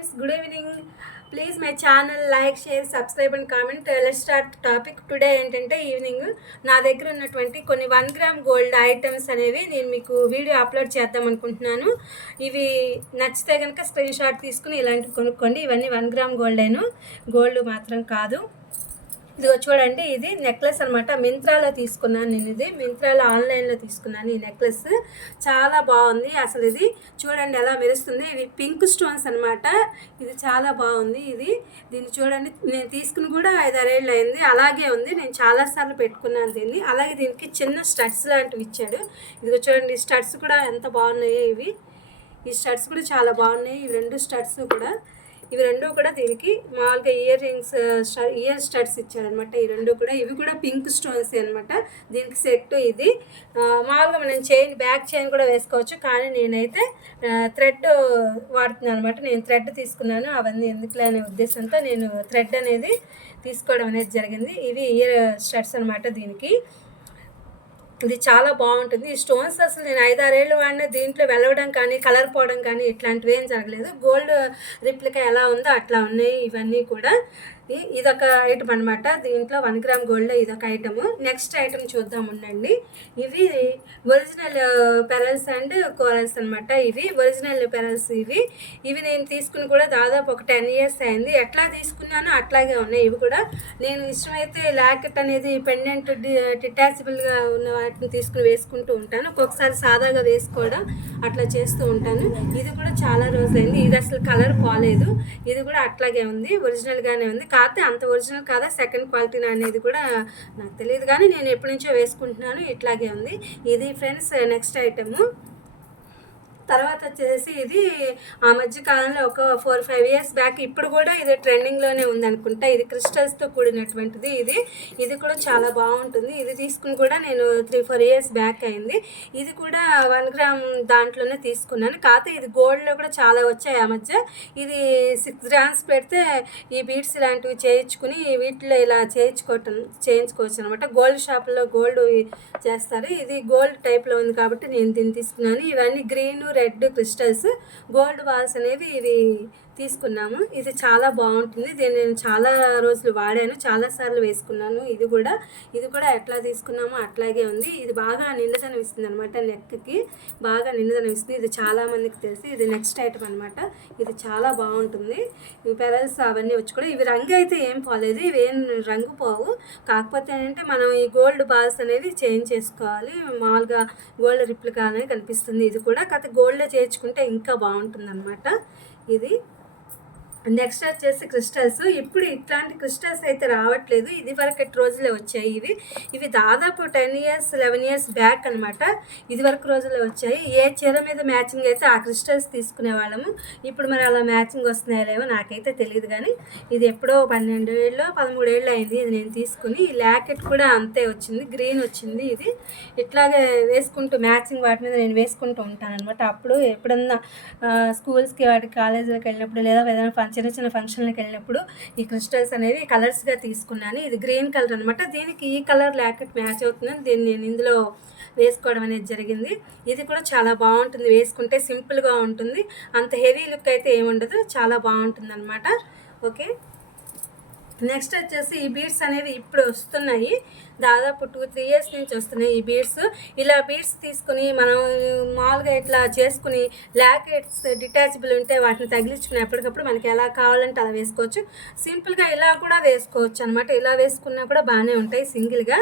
friends, good evening. Please my channel like, share, subscribe and comment. Let's start the topic. Today ఏంటంటే evening నా దగ్గర ఉన్నటువంటి కొన్ని 1 gram gold items అనేవి నేను మీకు వీడియో అప్లోడ్ చేద్దాం అనుకుంటున్నాను. ఇవి నచ్చితే కనుక స్క్రీన్ షాట్ తీసుకుని ఇలాంటివి కొనుక్కోండి. ఇవన్నీ 1 గ్రామ్ గోల్డ్ మాత్రం కాదు. ఇదిగో చూడండి, ఇది నెక్లెస్ అనమాట. మింత్రాలో తీసుకున్నాను నేను. ఇది మింత్రాలో ఆన్లైన్లో తీసుకున్నాను. ఈ నెక్లెస్ చాలా బాగుంది. అసలు ఇది చూడండి ఎలా మెరుస్తుంది. ఇవి పింక్ స్టోన్స్ అనమాట. ఇది చాలా బాగుంది. దీన్ని చూడండి, నేను తీసుకుని కూడా 5-6 ఏళ్ళు అయింది. అలాగే ఉంది. నేను చాలాసార్లు పెట్టుకున్నాను దీన్ని. అలాగే దీనికి చిన్న స్టడ్స్ లాంటివి ఇచ్చాడు. ఇదిగో చూడండి, ఈ స్టడ్స్ కూడా ఎంత బాగున్నాయో. ఈ స్టడ్స్ కూడా చాలా బాగున్నాయి. ఈ 2 స్టడ్స్ కూడా, ఇవి 2 కూడా దీనికి మామూలుగా ఇయర్ స్టడ్స్ ఇచ్చారనమాట. ఈ 2 కూడా, ఇవి కూడా పింక్ స్టోన్స్ అనమాట. దీనికి సెట్ ఇది. మామూలుగా మనం బ్యాక్ చైన్ కూడా వేసుకోవచ్చు, కానీ నేనైతే థ్రెడ్ వాడుతున్నాను అనమాట. నేను థ్రెడ్ తీసుకున్నాను. అవన్నీ ఎందుకులే అనే ఉద్దేశంతో నేను థ్రెడ్ అనేది తీసుకోవడం అనేది జరిగింది. ఇవి ఇయర్ స్టడ్స్ అనమాట. దీనికి ఇది చాలా బాగుంటుంది. ఈ స్టోన్స్ అసలు నేను 5-6 ఏళ్ళు వాడినా దీంట్లో వెలవడం కానీ కలర్ పోవడం కానీ ఇట్లాంటివి ఏం జరగలేదు. గోల్డ్ రిప్లికా ఎలా ఉందో అట్లా ఉన్నాయి ఇవన్నీ కూడా. ఇదొక ఐటమ్ అనమాట. దీంట్లో 1 గ్రామ్ గోల్డ్ ఇదొక ఐటము. నెక్స్ట్ ఐటమ్ చూద్దాం ఉండండి. ఇవి ఒరిజినల్ పెరల్స్ అండ్ కోరల్స్ అనమాట. ఇవి ఒరిజినల్ పెరల్స్. ఇవి నేను తీసుకుని కూడా దాదాపు ఒక 10 ఇయర్స్ అయింది. ఎట్లా తీసుకున్నానో అట్లాగే ఉన్నాయి. ఇవి కూడా నేను ఇష్టమైతే లాకెట్ అనేది పెండెంట్ డిటాచబుల్గా ఉన్న వాటిని తీసుకుని వేసుకుంటూ ఉంటాను. ఒక్కొక్కసారి సాదాగా వేసుకోవడం అట్లా చేస్తూ ఉంటాను. ఇది కూడా చాలా రోజులైంది. ఇది అసలు కలర్ పోలేదు. ఇది కూడా అట్లాగే ఉంది, ఒరిజినల్గానే ఉంది. కాకపోతే అంత ఒరిజినల్ కాదా సెకండ్ క్వాలిటీ అనేది కూడా నాకు తెలియదు, కానీ నేను ఎప్పటి నుంచో వేసుకుంటున్నాను. ఇట్లాగే ఉంది. ఇది ఫ్రెండ్స్ నెక్స్ట్ ఐటము. తర్వాత వచ్చేసి ఇది ఆ మధ్య కాలంలో ఒక 4-5 ఇయర్స్ బ్యాక్, ఇప్పుడు కూడా ఇది ట్రెండింగ్లోనే ఉందనుకుంటా. ఇది క్రిస్టల్స్తో కూడినటువంటిది. ఇది కూడా చాలా బాగుంటుంది. ఇది తీసుకుని కూడా నేను 3-4 ఇయర్స్ బ్యాక్ అయింది. ఇది కూడా 1 గ్రామ్ దాంట్లోనే తీసుకున్నాను. కాకపోతే ఇది గోల్డ్లో కూడా చాలా వచ్చాయి ఆ మధ్య. ఇది 6 గ్రామ్స్ పెడితే ఈ బీడ్స్ ఇలాంటివి చేయించుకుని వీటిలో ఇలా చేయించుకోవచ్చు అనమాట. గోల్డ్ షాప్లో గోల్డ్ చేస్తారు. ఇది గోల్డ్ టైప్లో ఉంది కాబట్టి నేను దీన్ని తీసుకున్నాను. ఇవన్నీ green, red crystals, gold balls అనేవి ఇవి తీసుకున్నాము. ఇది చాలా బాగుంటుంది. దీన్ని నేను చాలా రోజులు వాడాను, చాలాసార్లు వేసుకున్నాను. ఇది కూడా ఎట్లా తీసుకున్నామో అట్లాగే ఉంది. ఇది బాగా నిండుదనం ఇస్తుంది అనమాట. నెక్కి బాగా నిండుదనం ఇస్తుంది. ఇది చాలామందికి తెలిసి. ఇది నెక్స్ట్ ఐటమ్ అనమాట. ఇది చాలా బాగుంటుంది. ఇవి పెరల్స్ అవన్నీ వచ్చి కూడా, ఇవి రంగు అయితే ఏం పోలేదు. ఇవి ఏం రంగు పోవు. కాకపోతే ఏంటంటే మనం ఈ గోల్డ్ బాల్స్ అనేవి చేంజ్ చేసుకోవాలి. మామూలుగా గోల్డ్ రిప్లికా అనేది కనిపిస్తుంది. ఇది కూడా కాకపోతే గోల్డ్లో చేయించుకుంటే ఇంకా బాగుంటుంది అనమాట. ఇది నెక్స్ట్ వచ్చేసి క్రిస్టల్స్. ఇప్పుడు ఇట్లాంటి క్రిస్టల్స్ అయితే రావట్లేదు. ఇది వరకటి రోజులే వచ్చాయి. ఇవి దాదాపు 10 ఇయర్స్ 11 ఇయర్స్ బ్యాక్ అనమాట. ఇది వరకు రోజుల్లో వచ్చాయి. ఏ చీర మీద మ్యాచింగ్ అయితే ఆ క్రిస్టల్స్ తీసుకునే వాళ్ళము. ఇప్పుడు మరి అలా మ్యాచింగ్ వస్తున్నాయో లేవో నాకైతే తెలియదు, కానీ ఇది ఎప్పుడో 12 ఏళ్ళు 13 ఏళ్ళు అయింది ఇది నేను తీసుకుని. లాకెట్ కూడా అంతే వచ్చింది, గ్రీన్ వచ్చింది. ఇది ఇట్లాగే వేసుకుంటూ మ్యాచింగ్ వాటి మీద నేను వేసుకుంటూ ఉంటాను అనమాట. అప్పుడు ఎప్పుడన్నా స్కూల్స్కి వాటికి కాలేజీలకు వెళ్ళినప్పుడు లేదా ఏదైనా చిన్న ఫంక్షన్లకు వెళ్ళినప్పుడు ఈ క్రిస్టల్స్ అనేవి కలర్స్గా తీసుకున్నాను. ఇది గ్రీన్ కలర్ అనమాట. దీనికి ఈ కలర్ లాకెట్ మ్యాచ్ అవుతుందని దీన్ని నేను ఇందులో వేసుకోవడం అనేది జరిగింది. ఇది కూడా చాలా బాగుంటుంది. వేసుకుంటే సింపుల్గా ఉంటుంది, అంత హెవీ లుక్ అయితే ఏముండదు. చాలా బాగుంటుంది అనమాట. ఓకే, నెక్స్ట్ వచ్చేసి ఈ బీడ్స్ అనేవి ఇప్పుడు వస్తున్నాయి. దాదాపు 2-3 ఇయర్స్ నుంచి వస్తున్నాయి ఈ బీడ్స్. ఇలా బీడ్స్ తీసుకుని మనం మామూలుగా ఇట్లా చేసుకుని లాకెట్స్ డిటాచబుల్ ఉంటే వాటిని తగిలించుకుని ఎప్పటికప్పుడు మనకి ఎలా కావాలంటే అలా వేసుకోవచ్చు. సింపుల్గా ఇలా కూడా వేసుకోవచ్చు అనమాట. ఇలా వేసుకున్నా కూడా బాగానే ఉంటాయి సింగిల్గా.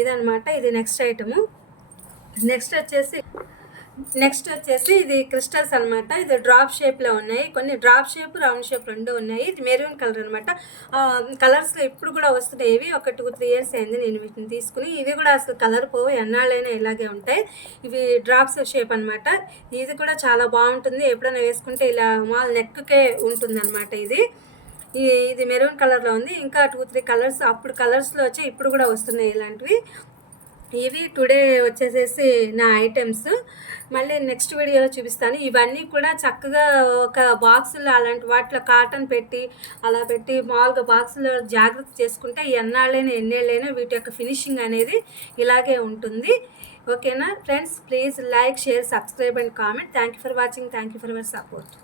ఇదనమాట. ఇది నెక్స్ట్ ఐటము. నెక్స్ట్ వచ్చేసి ఇది క్రిస్టల్స్ అనమాట. ఇది డ్రాప్ షేప్లో ఉన్నాయి. కొన్ని డ్రాప్ షేప్, రౌండ్ షేప్ 2 ఉన్నాయి. ఇది మెరూన్ కలర్ అనమాట. కలర్స్లో ఇప్పుడు కూడా వస్తున్నాయి. ఇవి ఒక 2-3 ఇయర్స్ అయింది నేను వీటిని తీసుకుని. ఇవి కూడా అసలు కలర్ పోవు, ఎన్నాళ్ళైనా ఇలాగే ఉంటాయి. ఇవి డ్రాప్స్ షేప్ అనమాట. ఇది కూడా చాలా బాగుంటుంది. ఎప్పుడైనా వేసుకుంటే ఇలా మాల్ నెక్కే ఉంటుంది అనమాట. ఇది మెరూన్ కలర్లో ఉంది. ఇంకా 2-3 కలర్స్, అప్పుడు కలర్స్లో వచ్చి ఇప్పుడు కూడా వస్తున్నాయి ఇలాంటివి. ఇవి టుడే వచ్చేసేసి నా ఐటమ్స్. మళ్ళీ నెక్స్ట్ వీడియోలో చూపిస్తాను. ఇవన్నీ కూడా చక్కగా ఒక బాక్సులో అలాంటి వాటిలో కాటన్ పెట్టి అలా పెట్టి మామూలుగా బాక్సులో జాగ్రత్త చేసుకుంటే ఎన్నాళ్ళైనా ఎన్నేళ్ళైనా వీటి యొక్క ఫినిషింగ్ అనేది ఇలాగే ఉంటుంది. ఓకేనా friends, please like, share, subscribe and comment. Thank you for watching. Thank you for your support.